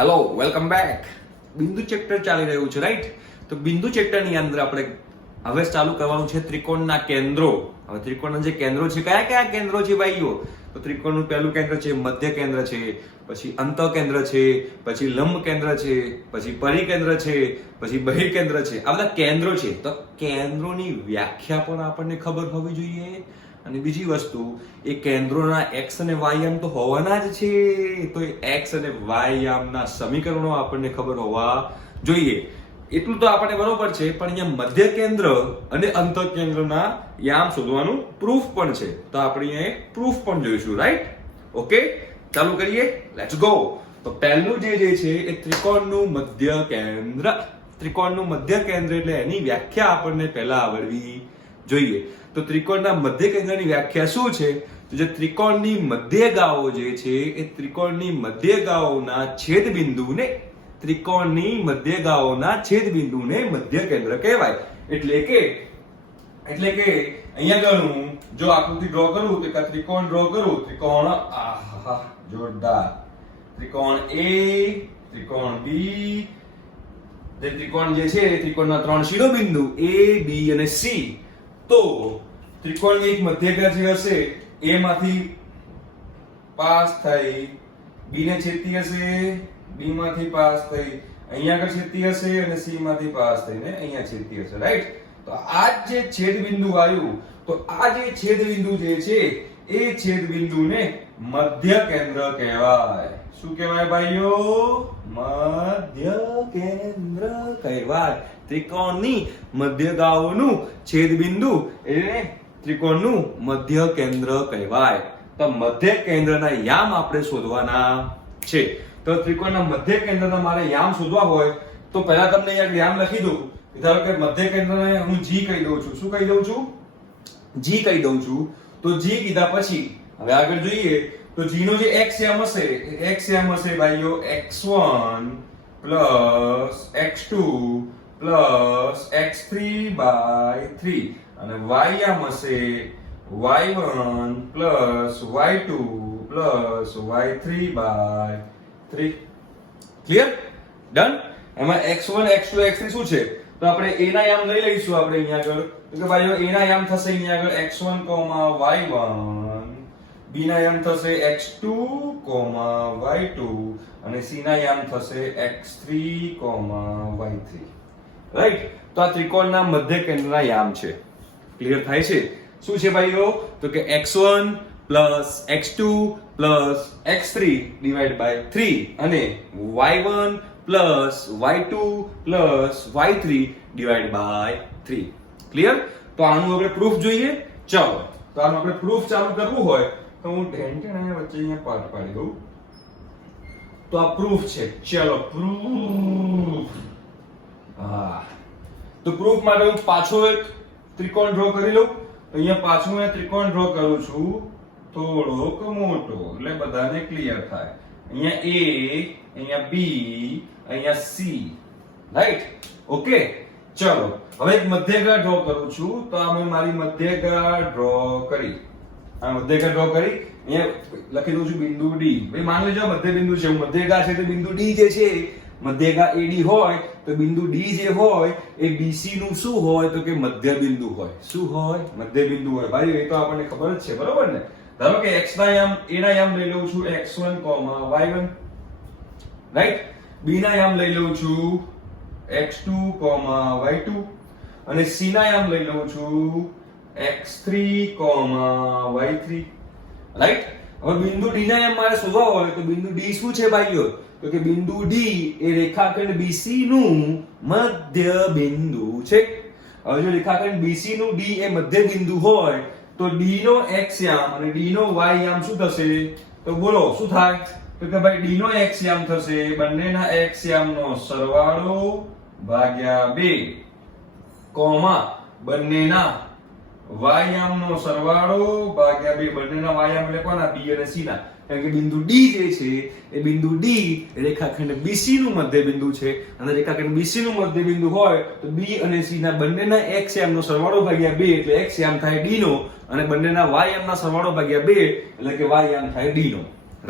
Hello welcome back. બિંદુ chapter ચાલી રહ્યું છે રાઈટ. તો બિંદુ ચેપ્ટરની અંદર આપણે હવે ચાલુ કરવાનું છે ત્રિકોણના કેન્દ્રો. હવે ત્રિકોણના જે કેન્દ્રો છે કયા કયા કેન્દ્રો છે ભાઈઓ? તો ત્રિકોણનું પહેલું કેન્દ્ર છે મધ્ય કેન્દ્ર છે, પછી અંત કેન્દ્ર છે, પછી લંબ કેન્દ્ર છે, પછી પરિકેન્દ્ર છે, પછી બહિર્કેન્દ્ર છે. આ બધા કેન્દ્રો છે. તો કેન્દ્રોની વ્યાખ્યા પણ આપણને ખબર હોવી જોઈએ. અને બીજી વસ્તુ, એ કેન્દ્રોના x અને y યામ તો હોવાના જ છે. તો એ x અને y યામના સમીકરણો આપણને ખબર હોવા જોઈએ. એટલું તો આપણને બરોબર છે, પણ અહીંયા મધ્ય કેન્દ્ર અને અંત કેન્દ્રના યામ શોધવાનું પ્રૂફ પણ છે. તો આપણે અહીંયા એક પ્રૂફ પણ જોઈશું, રાઈટ? ઓકે, ચાલુ કરીએ. Let's go. તો પહેલું જે છે એ ત્રિકોણનું મધ્ય કેન્દ્ર. ત્રિકોણનું મધ્ય કેન્દ્ર એટલે એની વ્યાખ્યા આપણને પહેલા આવડવી જોઈએ. તો ત્રિકોણના મધ્ય કેન્દ્રની વ્યાખ્યા શું છે? તો જે ત્રિકોણની મધ્યગાઓ જે છે એ ત્રિકોણની મધ્યગાઓના છેદબિંદુને ત્રિકોણની મધ્યગાઓના છેદબિંદુને મધ્ય કેન્દ્ર કહેવાય. એટલે કે અહીંયા ગણું, જો આકૃતિ ડ્રો કરું તો ત્રિકોણ ડ્રો કરું, ત્રિકોણ આહા જોરદાર, ત્રિકોણ A, ત્રિકોણ B, જે ત્રિકોણ જે છે ત્રિકોણના ત્રણ શિરોબિંદુ A, B અને C. તો ત્રિકોણની એક મધ્યગા જે હશે A માંથી પાસ થઈ B ને છેદતી હશે, B માંથી પાસ થઈ અહીંયા આગળ છેદતી હશે અને C માંથી પાસ થઈને અહીંયા છેદતી હશે, રાઈટ? તો આ જે છેદબિંદુ આવ્યું, તો આ જે છેદબિંદુ જે છે એ છેદબિંદુને મધ્ય કેન્દ્ર કહેવાય. શું કહેવાય ભાઈઓ? મધ્ય કેન્દ્ર કહેવાય. ત્રિકોણની મધ્યગાઓનું છેદબિંદુ એટલે ત્રિકોણનું મધ્ય કેન્દ્ર કહેવાય. તો મધ્ય કેન્દ્રના યામ આપણે શોધવાના છે. તો ત્રિકોણના મધ્ય કેન્દ્રના મારે યામ શોધવા હોય તો પહેલા તમને અહીંયા યામ લખી દઉં. ધારો કે મધ્ય કેન્દ્રને હું G કહી દઉં છું. શું કહી દઉં છું? G કહી દઉં છું. તો G કીધા પછી હવે આગળ જોઈએ તો G નો જે x યામ હશે, x યામ હશે ભાઈઓ x1 x2 x3/3 અને y યામ હશે y1 y2 y3/3. Clear? Done? એમાં x1 x2 x3 શું છે? તો આપણે a ના યામ લઈ લઈશું. આપણે અહીંયા આગળ તો કે ભાઈઓ a ના યામ થશે અહીંયા આગળ x1, y1, b ના યામ થશે x2, y2 અને c ના યામ થશે x3, y3. રાઈટ? તો આ ત્રિકોણના મધ્ય કેન્દ્રના યામ છે. ક્લિયર થાય છે? શું છે ભાઈઓ? તો કે x1 x2 x3 / 3 અને y1 y2 y3 / 3. ક્લિયર? તો આનું આપણે પ્રૂફ જોઈએ. ચાલો, તો આનું આપણે પ્રૂફ ચાલુ કરવું હોય તો હું ઢેંચણ વચ્ચે અહીંયા પાર્ટ પાડી દઉં. તો આ પ્રૂફ છે. ચાલો પ્રૂફ. હા, તો પ્રૂફ માટે હું પાછો એક ત્રિકોણ ડ્રો કરી લઉં. અહીંયા પાછું હું ત્રિકોણ ડ્રો કરું છું, થોડોક મોટો, એટલે બધાને ક્લિયર થાય. અહીંયા A, અહીંયા B, અહીંયા C. રાઈટ? ઓકે, ચલો હવે એક મધ્યગા ડ્રો કરું છું. તો આ મેં મારી મધ્યગા ડ્રો કરી. આ મધ્યગા ડ્રો કરી. અહીંયા લખી દઉં છું બિંદુ D. ભાઈ માની લેજો મધ્ય બિંદુ છે, મધ્યગા છે તો બિંદુ D જે છે, મધ્યગા AD હોય તો બિંદુ D જે હોય એ BC નું શું હોય? તો કે મધ્ય બિંદુ હોય. શું હોય? મધ્ય બિંદુ હોય. ભાઈ એ તો આપણને ખબર જ છે, બરોબર ને? ધારો કે x ના યામ, a ના યામ લઈ લઉં છું x1, y1, રાઈટ? b ના યામ લઈ લઉં છું x2, y2 અને c ના યામ લઈ લઉં છું x3, y3. રાઈટ? હવે બિંદુ D ના યામ મારે શોધવા હોય તો બિંદુ D શું છે ભાઈઓ? તો કે બિંદુ D એ રેખાખંડ BC નું મધ્ય બિંદુ છે. હવે જો રેખાખંડ BC નું D એ મધ્ય બિંદુ હોય તો D નો x યામ અને D નો y યામ શું થશે? તો બોલો શું થાય? તો કે ભાઈ D નો x યામ થશે બંનેના x યામનો સરવાળો ભાગ્યા 2 કોમા બંનેના y યામનો સરવાળો ભાગ્યા 2. બંનેના y યામ એટલે કોના? B અને C ના. કારણ કે બિંદુ D જે છે એ બિંદુ D રેખાખંડ BC નું મધ્ય બિંદુ છે અને રેખાખંડ BC નું મધ્ય બિંદુ હોય તો B અને C ના બંનેના x યામનો સરવાળો ભાગ્યા 2 એટલે x યામ થાય D નો અને બંનેના y યામના સરવાળો ભાગ્યા 2 એટલે કે y યામ થાય D નો.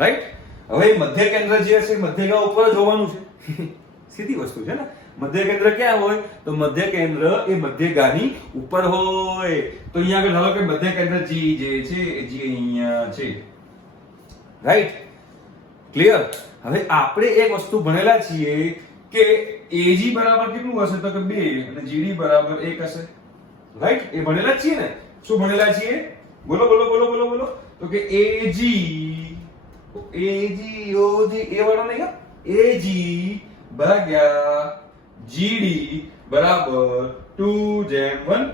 રાઈટ? હવે મધ્ય કેન્દ્ર જે હશે મધ્યગા ઉપર જ હોવાનું છે સીધી વસ્તુ છે ને મધ્ય કેન્દ્ર ક્યાં હોય તો મધ્ય કેન્દ્ર એ મધ્યગાની ઉપર હોય તો અહીંયા આગળ ધારો કે મધ્ય કેન્દ્ર G જે છે G અહીંયા છે રાઈટ ક્લિયર હવે આપણે એક વસ્તુ ભણેલા છીએ કે AG બરાબર કેટલું હશે તો કે 2 અને GD બરાબર 1 હશે રાઈટ એ ભણેલા છીએ ને શું ભણેલા છીએ બોલો બોલો બોલો બોલો બોલો તો કે AG OG એ વાળો નહીં AG ભાગ્યા GD બરાબર 2:1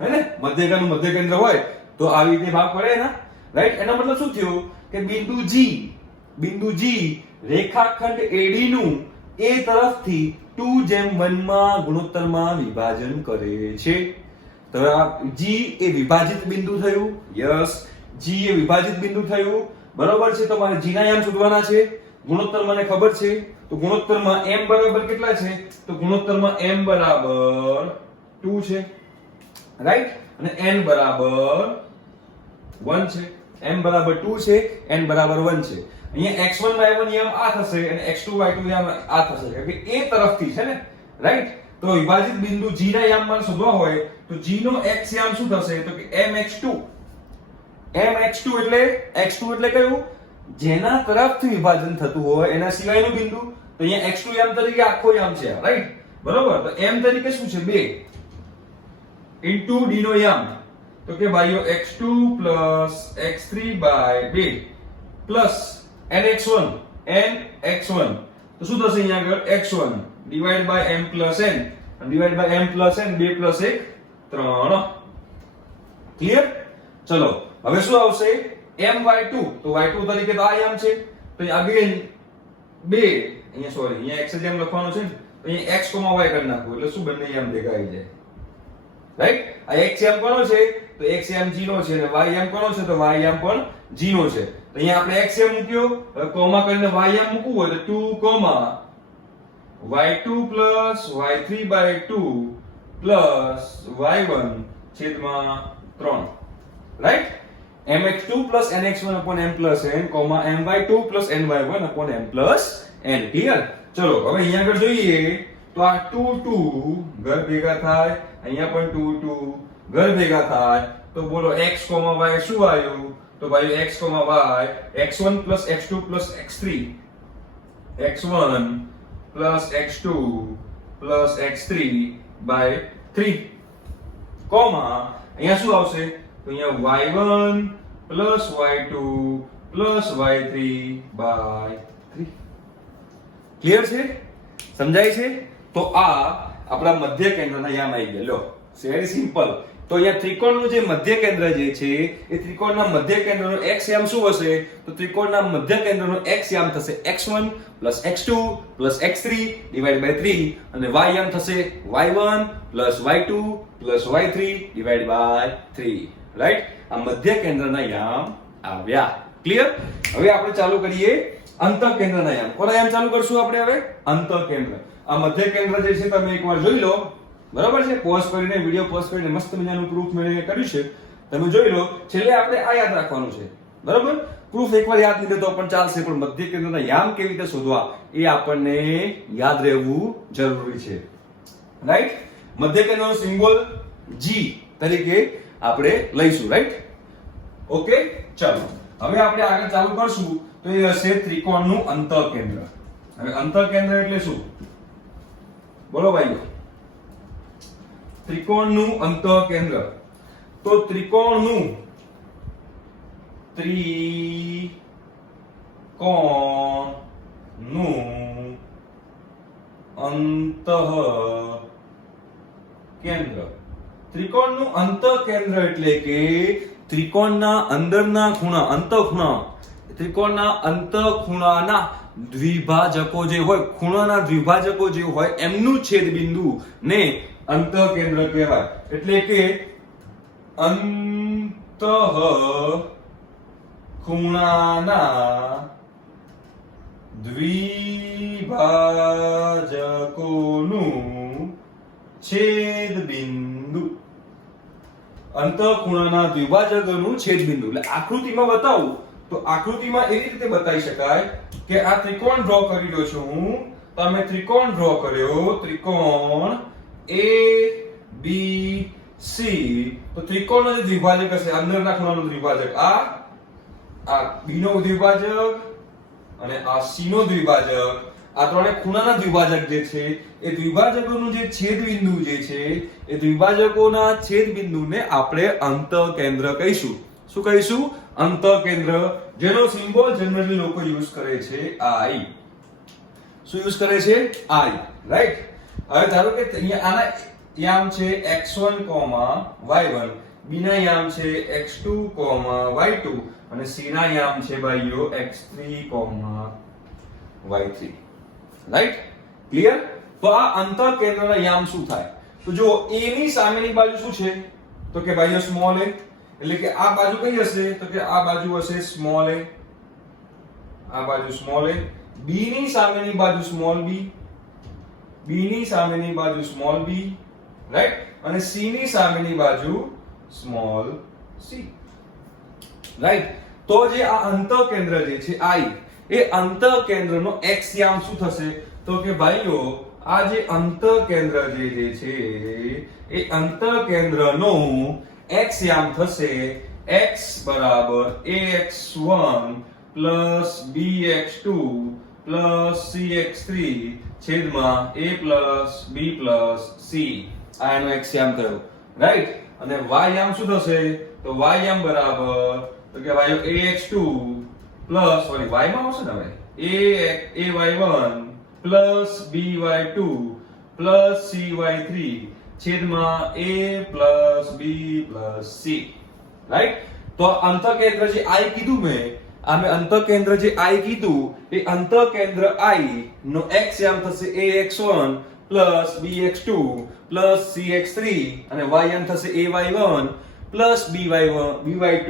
હે ને મધ્યગાનું મધ્ય કેન્દ્ર હોય તો આવી રીતે ભાગ પડે ને રાઈટ એનો મતલબ શું થયું કે બિંદુ G રેખાખંડ AD નું A તરફથી 2:1 માં ગુણોત્તરમાં વિભાજન કરે છે તો આ G એ વિભાજિત બિંદુ થયું યસ G એ વિભાજિત બિંદુ થયું બરોબર છે તો મારે G ના યામ શોધવાના છે ગુણોત્તર મને ખબર છે તો ગુણોત્તરમાં m બરાબર કેટલા છે તો ગુણોત્તરમાં m બરાબર 2 છે રાઈટ અને n બરાબર 1 છે m બરાબર 2 છે n બરાબર 1 છે અહીંયા x1 y1 યામ આ થશે અને x2 y2 યામ આ થશે કે a તરફથી છે ને રાઈટ તો વિભાજિત બિંદુ G ના યામમાં શોધવા હોય તો G નો x યામ શું થશે તો કે mx2 એટલે કયું જેના તરફથી વિભાજન થતું હોય એના સિવાયનું બિંદુ તો અહીંયા x2 યામ તરીકે આખો યામ છે રાઈટ બરોબર તો m તરીકે શું છે 2 ઇન્ટુ d નો યામ તો કે ભાઈઓ x2 x3 2 પ્લસ nx1 તો શું થશે અહીંયા આગળ x1 divide by m plus n divide by m plus n 2 plus 1 3 clear ચલો હવે શું આવશે my2 તો y2 તરીકે તો આ યામ છે તો અગેન 2 અહીંયા સોરી અહીંયા x જેમ લખવાનું છે ને તો અહીંયા x, y કરી નાખો એટલે શું બંને યામ ભેગા આવી જાય રાઈટ આ x યામ કોનો છે તો x યામ g નો છે અને y યામ કોનો છે તો y યામ પણ g નો છે તો અહીંયા આપણે x યામ મૂક્યો હવે કોમા કરીને y યામ મૂકવું હોય તો 2, y2 plus y3/2 plus y1 છેદમાં 3 right mx2 plus nx1 upon m plus n my2 plus ny1 upon m plus n clear ચલો હવે અહીંયા આગળ જોઈએ તો આ 2 ઘર ભેગા થાય અહીંયા પણ 2 ઘર ભેગા થાય તો બોલો x, y શું આવ્યું તો ભાઈ x, y x1 plus x2 plus x3 x1 plus x2 plus x3/3 અહીંયા શું આવશે તો અહીંયા y1 plus y2 plus y3/3 clear છે સમજાય છે તો આ આપણા મધ્ય કેન્દ્રના યામ આવી ગયા લો વેરી સિમ્પલ તો અહીંયા ત્રિકોણનું જે મધ્ય કેન્દ્ર જે છે એ ત્રિકોણના મધ્ય કેન્દ્રનો x યામ શું હશે તો ત્રિકોણના મધ્ય કેન્દ્રનો x યામ થશે x1 plus x2 plus x3 divided by 3 અને y યામ થશે y1 plus y2 plus y3 divided by 3 right આ મધ્ય કેન્દ્રના યામ આવ્યા ક્લિયર હવે આપણે ચાલુ કરીએ અંતઃ કેન્દ્રના યામ કોના યામ ચાલુ કરશું આપણે હવે અંતઃ કેન્દ્ર આ મધ્ય કેન્દ્ર જે છે તમે એકવાર જોઈ લો બરાબર છે પોઝ કરીને વિડિયો પોઝ કરીને મસ્ત મજાનું પ્રૂફ મેં કર્યું છે તમે જોઈ લો છેલ્લે આપણે આ યાદ રાખવાનું છે બરાબર પ્રૂફ એકવાર યાદ નહીં તો પણ ચાલશે પણ મધ્ય કેન્દ્રના યામ કેવી રીતે શોધવા એ આપણને યાદ રહેવું જરૂરી છે રાઈટ મધ્ય કેન્દ્રનો સિમ્બોલ G તરીકે આપણે લઈશું રાઈટ ઓકે ચાલો હવે આપણે આગળ ચાલુ કરશું તો એ હશે ત્રિકોણનું અંતઃ કેન્દ્ર હવે અંતઃ કેન્દ્ર એટલે શું બોલો ભાઈઓ ત્રિકોણનું અંતઃ કેન્દ્ર તો ત્રિકોણનું અંતઃ કેન્દ્ર ત્રિકોણનું અંતઃ કેન્દ્ર એટલે કે ત્રિકોણના અંદરના ખૂણા અંતઃખૂણા ત્રિકોણના અંતઃખૂણાના દ્વિભાજકો જે હોય ખૂણાના દ્વિભાજકો જે હોય એમનું છેદ બિંદુ ને અંતઃ કેન્દ્ર કહેવાય એટલે કે અંતઃખૂણાના દ્વિભાજકોનું છેદ બિંદુ અંતઃખૂણાના દ્વિભાજકોનું છેદ બિંદુ એટલે આકૃતિમાં બતાવું તો આકૃતિમાં એવી રીતે બતાવી શકાય કે આ ત્રિકોણ ડ્રો કરી રહ્યો છું હું. તમે ત્રિકોણ ડ્રો કર્યો, ત્રિકોણ A B C. તો ત્રિકોણનો જે દ્વિભાજક હશે, અંદરના ખૂણાનો દ્વિભાજક આ B નો દ્વિભાજક અને આ C નો દ્વિભાજક, આ ત્રણે ખૂણાના દ્વિભાજક જે છે એ દ્વિભાજકોનું જે છેદબિંદુ જે છે એ દ્વિભાજકોના છેદબિંદુને આપણે અંતઃકેન્દ્ર કહીશું. શું કહીશું? અંતઃકેન્દ્ર, જેનો સિમ્બોલ જનરલી લોકો યુઝ કરે છે I. શું યુઝ કરે છે? I, right. હવે ધારો કે અહીંયા આના યામ છે x1, y1, b ના યામ છે x2, y2 અને c ના યામ છે ભાઈઓ x3, y3. રાઈટ? ક્લિયર? તો આ અંતઃકેન્દ્રના યામ શું થાય? તો જો a ની સામેની બાજુ શું છે? તો કે ભાઈઓ સ્મોલ a, એટલે કે આ બાજુ કઈ હશે? તો કે આ બાજુ હશે સ્મોલ a, આ બાજુ સ્મોલ a. b ની સામેની બાજુ સ્મોલ b, b ની સામેની બાજુ સ્મોલ b, રાઈટ? અને c ની સામેની બાજુ સ્મોલ c. રાઈટ? તો જે આ અંતઃકેન્દ્ર જે છે I, એ અંતઃકેન્દ્રનો x યામ શું થશે? તો કે ભાઈઓ આ જે અંતઃકેન્દ્ર જે છે એ અંતઃકેન્દ્રનો x યામ થશે x બરાબર ax1 bx2 cx3 છેદમાં a b c. આ એનો x યામ થયો, રાઈટ? અને y યામ શું થશે? તો y યામ બરાબર તો કે ભાઈઓ ax2 સોરી y માં આવશે ને હવે ay1 by2 cy3 છેદમાં a b c. રાઈટ? તો અંતઃકેન્દ્ર જે I કીધું મેં અંતઃકેન્દ્ર જે I કીધું એ અંતઃકેન્દ્ર I નો x યામ થશે ax1 bx2 cx3 અને y યામ થશે ay1 by2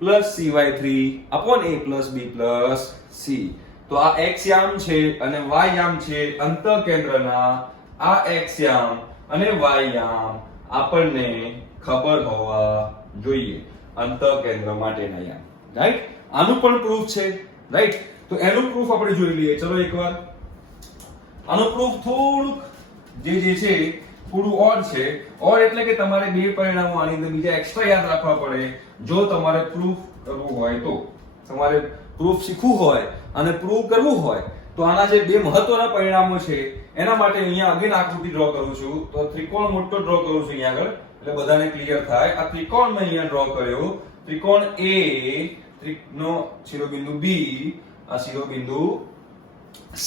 cy3 upon a b c. તો આ x યામ છે અને y યામ છે અંતઃકેન્દ્રના. આ x યામ અને y યામ આપણને ખબર હોવા જોઈએ, અંતઃકેન્દ્ર માટેના યામ. રાઈટ? આનું પણ પ્રૂફ છે, રાઈટ? તો એનું પ્રૂફ આપણે જોઈ લઈએ. ચલો એકવાર આનું પ્રૂફ થોડુંક જે છે થોડું ઓડ છે. ઓડ એટલે કે તમારે બે પરિણામો આની અંદર બીજા એક્સ્ટ્રા યાદ રાખવા પડે જો તમારે પ્રૂફ કરવું હોય. તો તમારે પ્રૂફ શીખવું હોય અને પ્રૂવ કરવું હોય તો આના જે બે મહત્વના પરિણામો છે એના માટે અહીંયા અગેન આકૃતિ ડ્રો કરું છું. તો ત્રિકોણ મોટો ડ્રો કરું છું અહીંયા આગળ, એટલે બધાને ક્લિયર થાય. આ ત્રિકોણ મેં અહીંયા ડ્રો કર્યો. ત્રિકોણ A નો શિરોબિંદુ B, આ શિરોબિંદુ C.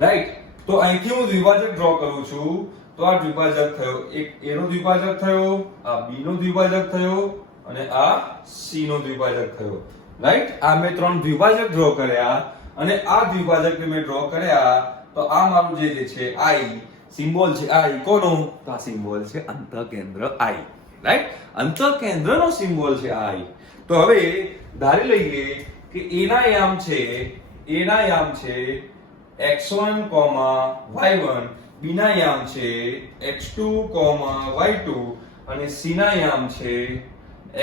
રાઈટ? તો અહીંથી હું દ્વિભાજક ડ્રો કરું છું. તો આ દ્વિભાજક થયો, એક A નો દ્વિભાજક થયો, આ B નો દ્વિભાજક થયો અને આ C નો દ્વિભાજક થયો. રાઈટ? આ મેં ત્રણ દ્વિભાજક ડ્રો કર્યા અને આ દ્વિભાજક મેં ડ્રો કર્યા. તો આ મારું જે છે I, સિમ્બોલ છે I. કોનો? તો આ સિમ્બોલ છે અંતઃકેન્દ્ર I. રાઈટ? અંતઃકેન્દ્રનો સિમ્બોલ છે I. તો હવે ધારી લઈએ કે A ના યામ છે x1, y1, b ના યામ છે x2, y2 અને c ના યામ છે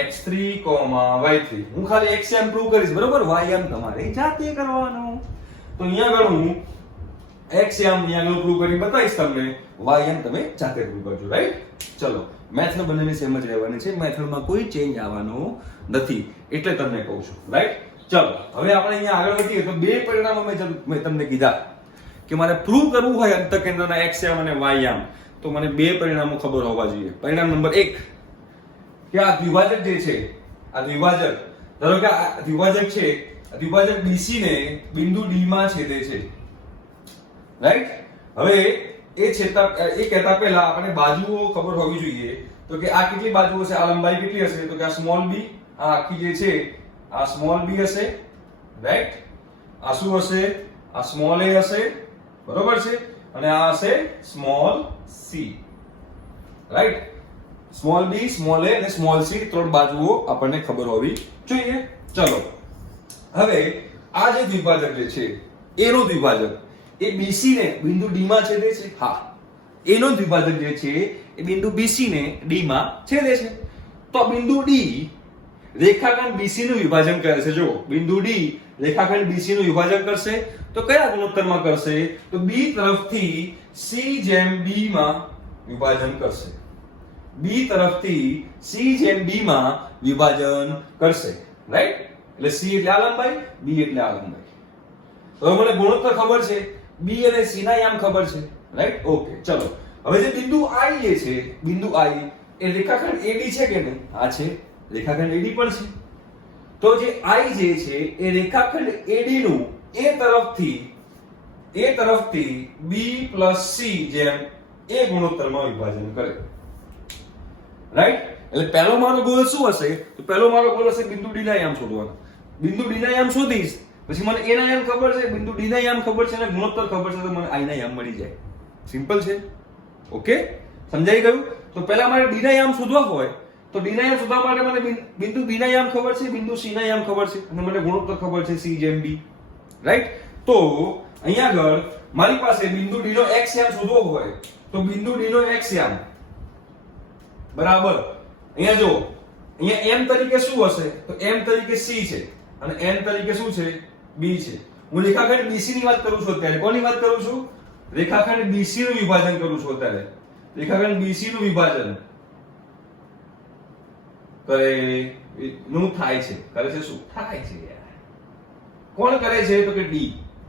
x3, y3. હું ખાલી x યામ પ્રૂવ કરીશ, બરોબર? y યામ તમારે જાતે કરવાનો. તો અહીંયા આગળ હું x યામ અહીંયા આગળ પ્રૂવ કરી બતાવીશ તમને, y યામ તમે જાતે પ્રૂવ કરજો. રાઈટ? ચલો, મેથડ બંનેની સેમ જ રહેવાની છે, મેથડમાં કોઈ ચેન્જ આવવાનો નથી, એટલે તમને કહું છું. રાઈટ? ચલો, હવે આપણે અહીંયા આગળ વધીએ. તો બે પરિણામો મેં તમને કીધા કે મારે પ્રૂવ કરવું હોય અંતઃકેન્દ્રના x યામ અને y યામ, તો મને બે પરિણામો ખબર હોવા જોઈએ. પરિણામ નંબર 1 કે આ દ્વિભાજક જે છે, આ દ્વિભાજક, ધારો કે આ દ્વિભાજક છે, આ દ્વિભાજક BC ને બિંદુ D માં છેદે છે. રાઈટ? હવે એ કહેતા પહેલા આપણે બાજુઓ ખબર હોવી જોઈએ. તો કે આ કેટલી બાજુઓ છે, આ લંબાઈ કેટલી હશે? તો કે આ સ્મોલ b, આ આખી જે છે આ સ્મોલ b હશે. રાઈટ? આ શું હશે? આ સ્મોલ a હશે, બરોબર છે? અને આ હશે small c. Right? Small b, small a અને સ્મોલ c ત્રણ બાજુઓ આપણને ખબર હોવી જોઈએ. ચલો, હવે આ જે દ્વિભાજક જે છે A નો દ્વિભાજક એ BC ને બિંદુ D માં છેદે છે. હા, A નો દ્વિભાજક જે છે એ બિંદુ BC ને D માં છેદે છે. તો બિંદુ D રેખાખંડ BC નું વિભાજન કરે છે. જો બિંદુ D રેખાખંડ BC નું વિભાજન કરશે તો કયા ગુણોત્તરમાં કરશે? તો B તરફથી C જેમ B માં વિભાજન કરશે. B તરફથી C જેમ B માં વિભાજન કરશે. રાઈટ? એટલે C એટલે આ લંબાઈ, B એટલે આ લંબાઈ. તો મને ગુણોત્તર ખબર છે, B અને C ના યામ ખબર છે. રાઈટ? ઓકે, ચલો. હવે જે બિંદુ I જે છે, બિંદુ I એ રેખાખંડ AD છે કે નહીં? આ છે, રેખાખંડ AD પણ છે. તો જે I જે છે એ રેખાખંડ AD નું એ તરફથી B + C જેમ એ ગુણોત્તરમાં વિભાજન કરે. રાઈટ? એટલે પહેલો મારો ગોલ શું હશે? તો પહેલો મારો ગોલ હશે બિંદુ D ના યામ શોધવાનો. બિંદુ D ના યામ શોધીશ, પછી મને A ના યામ ખબર છે, બિંદુ D ના યામ ખબર છે અને ગુણોત્તર ખબર છે, તો મને I ના યામ મળી જાય. સિમ્પલ છે. ઓકે, સમજાઈ ગયું? તો પહેલા મારે D ના યામ શોધવા હોય તો D ના યામ શોધવા માટે મને બિંદુ B ના યામ ખબર છે, બિંદુ C ના યામ ખબર છે અને મને ગુણોત્તર ખબર છે C જેમ B. રાઈટ? તો અહીંયા આગળ મારી પાસે બિંદુ D નો x યામ શોધવો હોય તો બિંદુ D નો x યામ બરાબર અહીંયા જો, અહીંયા m તરીકે શું હશે? તો m તરીકે C છે અને n તરીકે શું છે? B છે. હું રેખાખંડ BC ની વાત કરું છું અત્યારે. કોની વાત કરું છું? રેખાખંડ BC નું વિભાજન કરું છું અત્યારે. રેખાખંડ BC નું વિભાજન થાય છે. કરે છે શું? થાય છે યાર. કોણ કરે છે? તો કે D.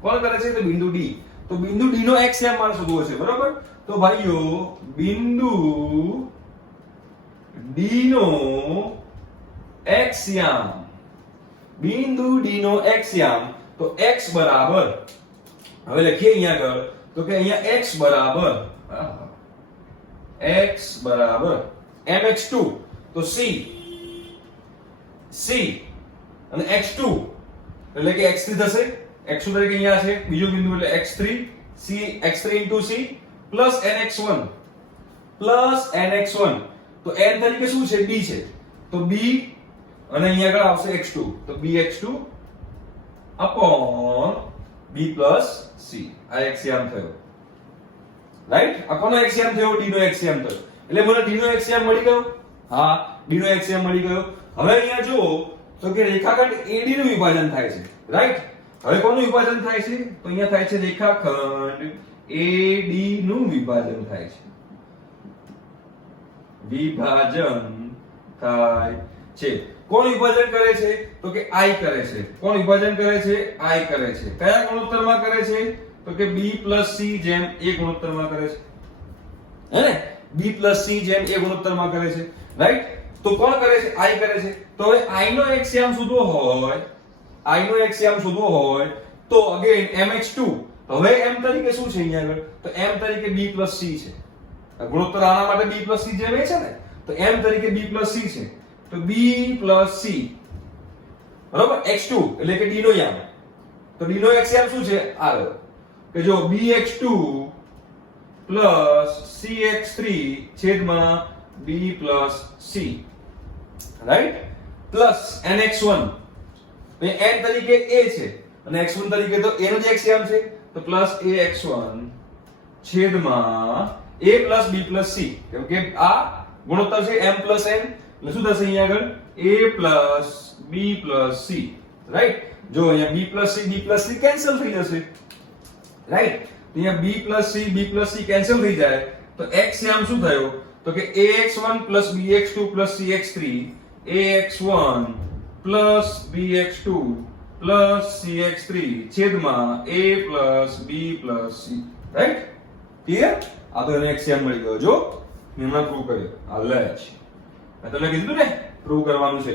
કોણ કરે છે? તો બિંદુ D. તો બિંદુ D નો x યામ મારે શોધવો છે. બરાબર? તો ભાઈઓ બિંદુ D નો x યામ, બિંદુ D નો x યામ, તો x બરાબર, હવે લખીએ અહીંયા આગળ, તો કે અહીંયા x બરાબર mx2, તો c અને x2 એટલે કે x3 થશે. x2 તરીકે અહીંયા છે બીજો બિંદુ એટલે x3, x3 into c plus nx1 તો n તરીકે શું છે? b છે. તો b અને અહીંયા આગળ આવશે x2, તો bx2 upon b plus c. આ x યામ થયો. રાઈટ? આ કોનો x યામ થયો? d નો x યામ થયો. એટલે મને d નો x યામ મળી ગયો. હા, d નો x યામ મળી ગયો. હવે અહીંયા જો તો કે રેખાખંડ AD નું વિભાજન થાય છે. રાઈટ? હવે કોનું વિભાજન થાય છે? તો અહીંયા થાય છે રેખાખંડ AD નું વિભાજન થાય છે. વિભાજન થાય છે. કોણ વિભાજન કરે છે? તો કે I કરે છે. કોણ વિભાજન કરે છે? I કરે છે. કયા ગુણોત્તરમાં કરે છે? તો કે B + C જેમ A ગુણોત્તરમાં કરે છે. હે ને? B + C જેમ A ગુણોત્તરમાં કરે છે. રાઈટ? તો કોણ કરે છે? I કરે છે. તો હવે I નો x યામ શોધવો હોય, તો અગેન mx2. હવે m તરીકે શું છે અહીંયા આગળ? તો m તરીકે B + C છે. ગુણોત્તર આના માટે B + C જેમ A છે ને, તો m તરીકે B + C છે. તો B + C બરાબર x2 એટલે કે d નો યામ. તો d નો x યામ શું છે? આ રહ્યો કે જો bx2 + cx3 છેદમાં b + c. Right? Plus nx1, તો n તરીકે a છે અને x1 તરીકે તો a નો જ x યામ છે, તો પ્લસ ax1 છેદમાં a + b + c. કેમ કે આ ગુણોત્તર છે m + n, એટલે શું થશે અહીંયા આગળ? a + b + c. રાઈટ? જો અહીંયા b + c કેન્સલ થઈ જશે. રાઈટ? અહીંયા b + c કેન્સલ થઈ જાય તો x યામ શું થયો? તો કે ax1 + bx2 + cx3, ax1 + bx2 + cx3 છેદમાં a + b + c. Right? Clear? આ તો એને x યામ મળી ગયો. જો મેં હમણાં પ્રૂવ કર્યો. આ લે છે, મેં તમને કીધું ને પ્રૂવ કરવાનું છે.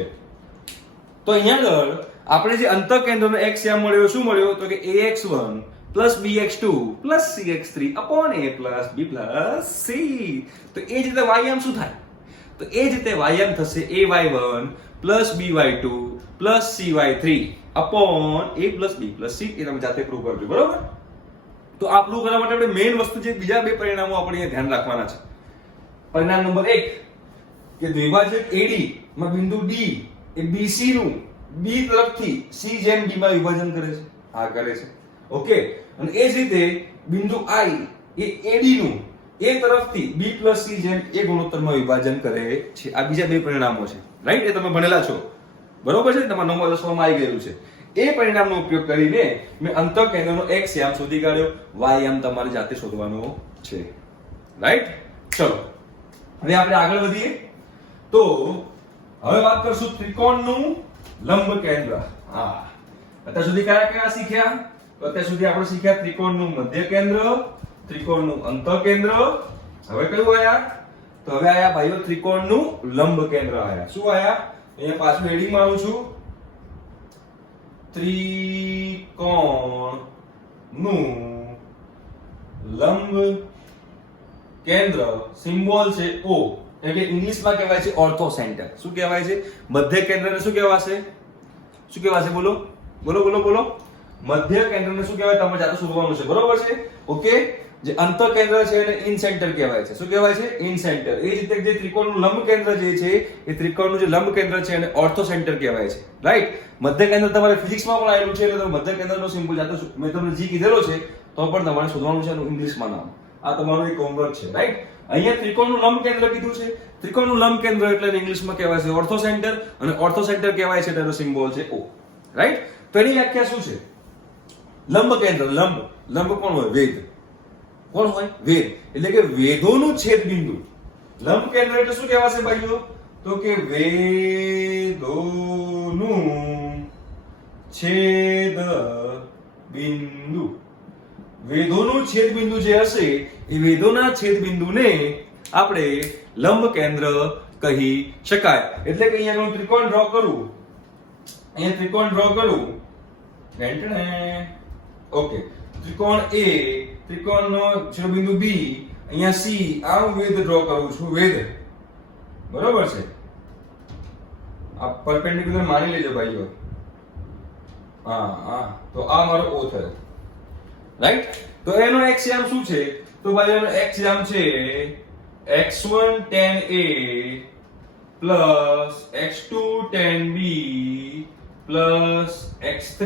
તો અહીંયા આગળ આપણે જે અંતઃકેન્દ્રનો x યામ મળ્યો, શું મળ્યો? તો કે ax1 + bx2 + cx3 upon a + b + c. તો એ જ રીતે y યામ શું થાય? તો એ જ રીતે y યામ થશે ay1 + by2 + cy3 upon a + b + c. એ તમે જાતે પ્રૂવ કરજો. બરોબર? તો આ પ્રૂવ કરવા માટે આપણે મેઈન વસ્તુ જે બીજા બે પરિણામો આપણે અહીંયા ધ્યાન રાખવાના છે. પરિણામ નંબર 1 કે દ્વિભાજક AD માં બિંદુ D એ BC નું B તરફથી C જેમ D માં વિભાજન કરે છે. આ કરે છે. ઓકે? અને એ જ રીતે બિંદુ I એ AD નું A તરફથી B + C જેમ A ગુણોત્તરમાં વિભાજન કરે છે. આ બીજા બે પરિણામો છે. રાઈટ? એ તમે ભણેલા છો. બરોબર છે, તમારા 9 માં 10 માં આવી ગયેલું છે. એ પરિણામનો ઉપયોગ કરીને મેં અંતઃકેન્દ્રનો x યામ શોધી કાઢ્યો, y યામ તમારે જાતે શોધવાનો છે. રાઈટ? ચલો હવે આપણે આગળ વધીએ. તો હવે વાત કરશું ત્રિકોણનું લંબ કેન્દ્ર. હા, અત્યાર સુધી કયા કયા શીખ્યા? તો અત્યાર સુધી આપણે શીખ્યા ત્રિકોણનું મધ્ય કેન્દ્ર, ત્રિકોણનું અંતઃકેન્દ્ર. હવે કયું આયા? તો હવે આયા ભાઈઓ ત્રિકોણનું લંબ કેન્દ્ર આયા. શું આયા? અહીંયા પાછું હેડિંગ મારું છું. ત્રિકોણનું લંબ કેન્દ્ર, સિમ્બોલ છે O, એટલે ઇંગ્લિશમાં કહેવાય છે ઓર્થો સેન્ટર. શું કહેવાય છે? મધ્ય કેન્દ્રને શું કહેવાશે? શું કહેવાશે? બોલો બોલો બોલો બોલો. મધ્ય કેન્દ્રને શું કહેવાય? તમારે જાતે શોધવાનું છે. બરોબર છે? ઓકે. જે અંતઃ કેન્દ્ર છે એને ઇન સેન્ટર કહેવાય છે. શું કહેવાય છે? In centre. એ જ રીતે જે ત્રિકોણનું લંબ કેન્દ્ર જે છે, એ ત્રિકોણનું જે લંબ કેન્દ્ર છે એને ઓર્થો સેન્ટર કહેવાય છે. રાઈટ? મધ્ય કેન્દ્ર તમારે ફિઝિક્સમાં પણ આવેલું છે, એટલે તમે મધ્ય કેન્દ્રનો સિમ્બોલ જાતે મેં તમને જી કીધેલો છે, તો પણ તમારે શોધવાનું છે એનું ઇંગ્લિશમાં નામ. આ તમારું એક હોમવર્ક છે. રાઈટ? અહીંયા ત્રિકોણનું લંબ કેન્દ્ર કીધું છે. ત્રિકોણનું લંબ કેન્દ્ર એટલે ઇંગ્લિશમાં કહેવાય છે ઓર્થો સેન્ટર, અને ઓર્થો સેન્ટર કહેવાય છે તેનો સિમ્બોલ છે O. રાઈટ? તો એની વ્યાખ્યા શું છે? લંબ કેન્દ્ર, લંબ કોણ હોય? વેધ. કોણ હોય? વેધ. એટલે કે વેધોનું છેદ બિંદુ. લંબ કેન્દ્ર એટલે શું કહેવાશે ભાઈઓ? તો કે વેધોનું છેદ બિંદુ. વેધોનું છેદ બિંદુ જે હશે, એ વેધોના છેદ બિંદુને આપણે લંબ કેન્દ્ર કહી શકાય. એટલે કે અહીંયા હું ત્રિકોણ ડ્રો કરું, અહીંયા ત્રિકોણ ડ્રો કરું. ઓકે, ત્રિકોણ A, ત્રિકોણનો શિરોબિંદુ B, અહીંયા C, આ હું વેધ ડ્રો કરું છું. વેધ. બરોબર છે? આ પરપેન્ડિક્યુલર માની લેજો ભાઈઓ. હા, તો આ મારો O થયો. રાઈટ? તો એનો x યામ શું છે? તો ભાઈ એનો x યામ છે x1 tan A plus x2 tan B plus x3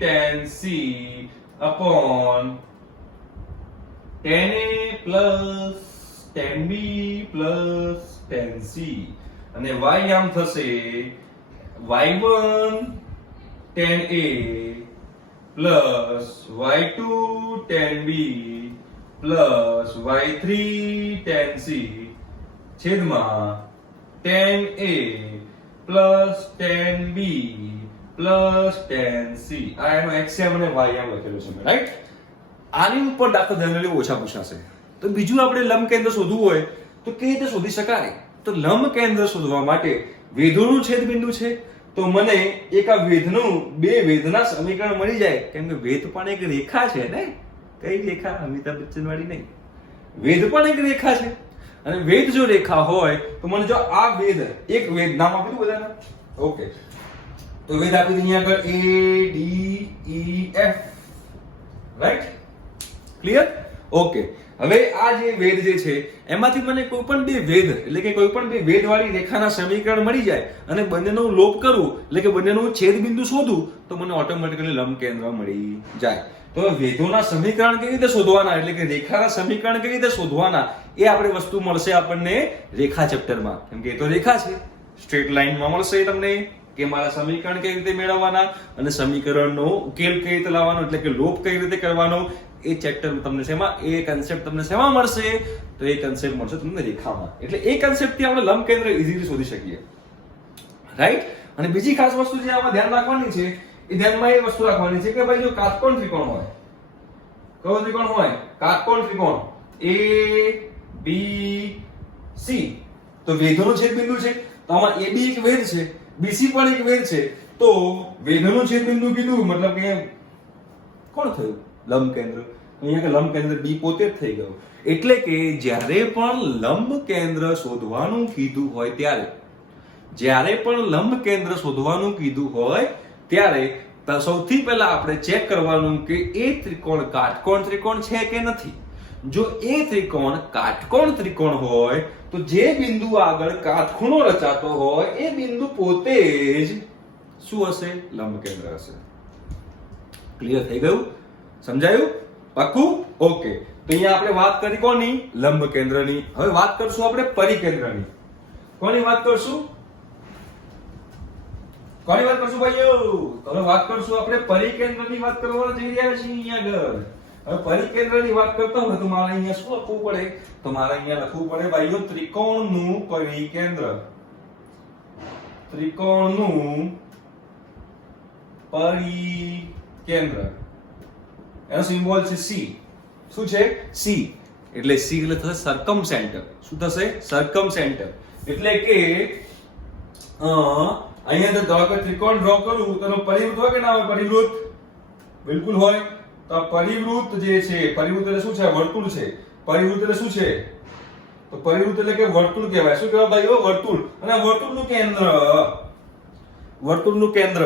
tan C upon tan A plus tan B plus tan C. અને y યામ થશે y1 tan A plus y2 tan B plus y3 tan C છેદમાં tan A plus tan B plus tan C. આ એનો x યામ અને y યામ લખેલું છે. રાઈટ? આની ઉપર દાખલા ધ્યાન ઓછા પૂછાશે. તો બીજું આપણે લંબ કેન્દ્ર શોધવું હોય તો કેવી રીતે શોધી શકાય? તો લંબ કેન્દ્ર શોધવા માટે વેધોનું છેદ બિંદુ છે, તો મને એક આ વેધનું, બે વેધના સમીકરણ મળી જાય. કેમ કે વેધ પણ એક રેખા છે ને. કઈ રેખા? અમિતાભ બચ્ચન વાળી નહીં. વેધ પણ એક રેખા છે, અને વેધ જો રેખા હોય તો મને જો આ વેધ, એક વેધ નામ આપી દઉં બધાના. ઓકે, તો વેધ આપી દઈએ આગળ A D E F. Right? Clear? Okay. હવે આ જે વેધ જે છે એમાંથી મને કોઈ પણ બે વેધ, એટલે કે કોઈ પણ બે વેધ વાળી રેખાના સમીકરણ મળી જાય અને બંનેનો લોપ કરું, એટલે કે બંનેનું છેદ બિંદુ શોધું, તો મને ઓટોમેટિકલી લંબ કેન્દ્ર મળી જાય. તો વેધોના સમીકરણ કેવી રીતે શોધવાના, એટલે કે રેખાના સમીકરણ કેવી રીતે શોધવાના, એ આપણે વસ્તુ મળશે આપણને રેખા ચેપ્ટરમાં. કેમ કે એ તો રેખા છે, સ્ટ્રેટ લાઈનમાં મળશે તમને કે મારા સમીકરણ કેવી રીતે મેળવવાના અને સમીકરણનો ઉકેલ કઈ રીતે લાવવાનો, એટલે કે લોપ કઈ રીતે કરવાનો, એ ચેપ્ટર તમને શેમાં, એ કન્સેપ્ટ તમને શેમાં મળશે? તો એ કન્સેપ્ટ મળશે તમને રેખામાં. એટલે એ કન્સેપ્ટ થી આપણે લંબ કેન્દ્ર ઈઝીલી શોધી શકીએ. રાઈટ? અને બીજી ખાસ વસ્તુ જે આમાં ધ્યાન રાખવાની છે, એ ધ્યાનમાં એ વસ્તુ રાખવાની છે કે ભાઈ જો કાટકોણ ત્રિકોણ હોય, કયો ત્રિકોણ હોય? કાટકોણ ત્રિકોણ A B C, તો વેધોનો છેદ બિંદુ છે, તો આમાં AB એક વેધ છે, BC પણ એક વેધ છે, તો વેધોનો છેદ બિંદુ કીધું મતલબ કે કોણ થયું? લંબ કેન્દ્ર. અહીંયા કે લંબ કેન્દ્ર B પોતે જ થઈ ગયું. એટલે કે જ્યારે પણ લંબ કેન્દ્ર શોધવાનું કીધું હોય ત્યારે, જ્યારે પણ લંબ કેન્દ્ર શોધવાનું કીધું હોય ત્યારે સૌથી પહેલા આપણે ચેક કરવાનું કે એ ત્રિકોણ કાટકોણ ત્રિકોણ છે કે નથી. જો એ ત્રિકોણ કાટકોણ ત્રિકોણ હોય તો જે બિંદુ આગળ કાટખૂણો રચાતો હોય એ બિંદુ પોતે જ શું હશે? લંબ કેન્દ્ર હશે. ક્લિયર થઈ ગયું? સમજાયું? પાક્કું? ઓકે. તો અહીંયા આપણે વાત કરી કોની? લંબ કેન્દ્રની. હવે વાત કરશું આપણે પરિકેન્દ્રની. કોની વાત કરશું? કોની વાત કરશું ભાઈઓ? હવે વાત કરશું આપણે પરિકેન્દ્રની વાત કરવા જઈ રહ્યા છીએ અહીંયા આગળ. હવે પરિકેન્દ્રની વાત કરતા હોય તો મારે અહીંયા શું લખવું પડે? તો મારે અહીંયા લખવું પડે ભાઈઓ ત્રિકોણનું પરિકેન્દ્ર. ત્રિકોણનું પરિકેન્દ્ર. એનો સિમ્બોલ છે C. શું છે? C. એટલે C એટલે થશે સર્કમસેન્ટર. શું થશે? સર્કમસેન્ટર. એટલે કે અહીંયા તો ધારો કે ત્રિકોણ ડ્રો કરું તો એનો પરિવૃત્ત હોય કે ના હોય? પરિવૃત્ત બિલકુલ હોય. તો પરિવૃત્ત જે છે, પરિવૃત્ત એટલે શું છે? વર્તુળ છે. પરિવૃત્ત એટલે શું છે? તો પરિવૃત્ત એટલે કે વર્તુળ કહેવાય. શું કહેવાય ભાઈઓ? વર્તુળ. અને વર્તુળનું કેન્દ્ર, વર્તુળનું કેન્દ્ર